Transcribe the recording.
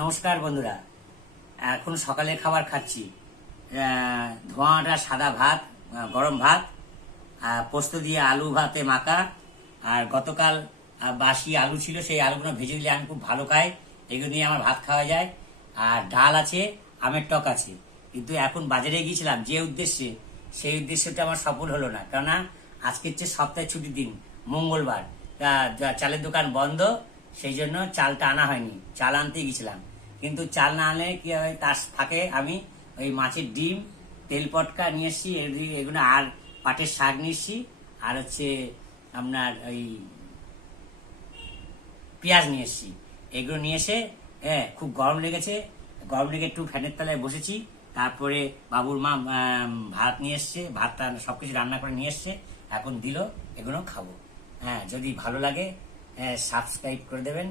নমস্কার বন্ধুরা, এখন সকালে খাবার খাচ্ছি। ধোঁয়াটা সাদা ভাত, গরম ভাত, পোস্ত দিয়ে আলু ভাতে মাখা। আর গতকাল বাসি আলু ছিল, সেই আলুগুলো ভেজে দিলে আমি খুব ভালো খাই, এগুলো নিয়ে আমার ভাত খাওয়া যায়। আর ডাল আছে, আমের টক আছে। কিন্তু এখন বাজারে গিয়েছিলাম যে উদ্দেশ্যে, সেই উদ্দেশ্যটা আমার সফল হলো না, কেননা আজকে হচ্ছে সপ্তাহে ছুটির দিন, মঙ্গলবার। চালের দোকান বন্ধ, সেই জন্য চালটা আনা হয়নি। চাল আনতে গেছিলাম, কিন্তু চাল না আনলে কি হয়, তার ফাঁকে আমি ওই মাছের ডিম, তেল পটকা নিয়ে এসছি, এগুলো আর পাটের শাক নিয়ে এসছি, আর হচ্ছে আপনার ওই পেঁয়াজ নিয়ে এসছি। এগুলো নিয়ে এসে খুব গরম লেগেছে, গরম লেগে একটু ফ্যানের তলায় বসেছি। তারপরে বাবুর মা ভাত নিয়ে এসছে, ভাতটা সবকিছু রান্না করে নিয়ে এসছে, এখন দিল, এগুলো খাবো। যদি ভালো লাগে সাবস্ক্রাইব করে দেবেন।